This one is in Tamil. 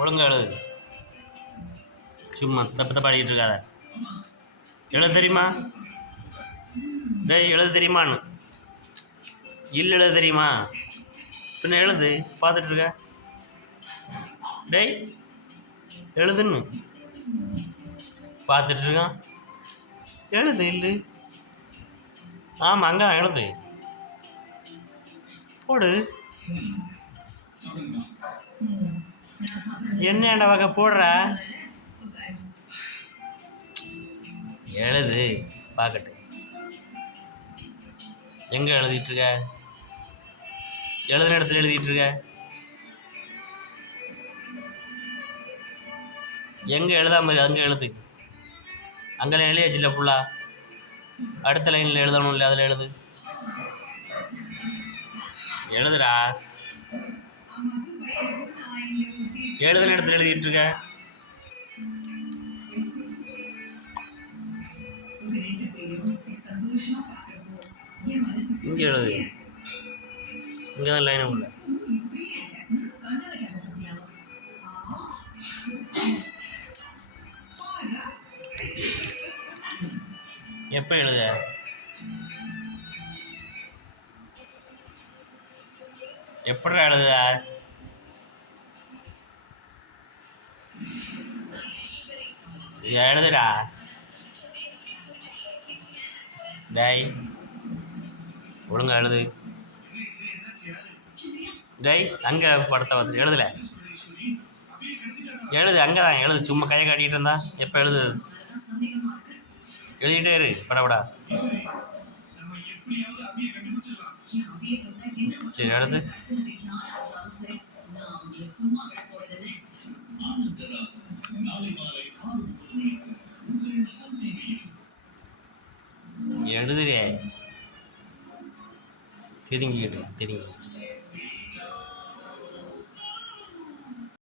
ஒழுங்கா எழுது. சும்மா தப்பு பாடிக்கிட்டு இருக்காத. எழுத தெரியுமா? டேய் எழுத தெரியுமான்னு. இல்லை எழுத தெரியுமா? பின்ன எழுது. பார்த்துட்டு இருக்க. டேய் எழுதுன்னு பார்த்துட்டு இருக்கான். எழுது. இல்லை ஆமாம் அங்கே எழுது. போடு. என்னடா வகை போடுற? எழுது பார்க்கட்டு. எங்கே எழுதிட்டு இருக்க? எழுதுன இடத்துல எழுதிட்டு இருக்க. எங்கே எழுதாம அங்கே எழுது. அங்கே எழுதியாச்சுல ஃபுல்லாக. அடுத்த லைனில் எழுதணும் இல்லை, அதில் எழுது. எழுதுடா. எழுதுன இடத்துல எழுதிட்டு இருக்க. இங்கே எழுது. இங்கே தான் லைன் உள்ள. எப்போ எழுத? எப்படா எழுத? எழுதுடா. டேய் ஒழுங்கா எழுது. டேய் அங்கே படத்தை பார்த்துட்டு எழுதல. எழுது. அங்கே தான் எழுது. சும்மா கையை காட்டிகிட்டு இருந்தா எப்போ எழுது? எழுதிட்டே இரு படப்படா. சரி எழுது. எழுதுறே. திருங்கிட்டு திருங்கி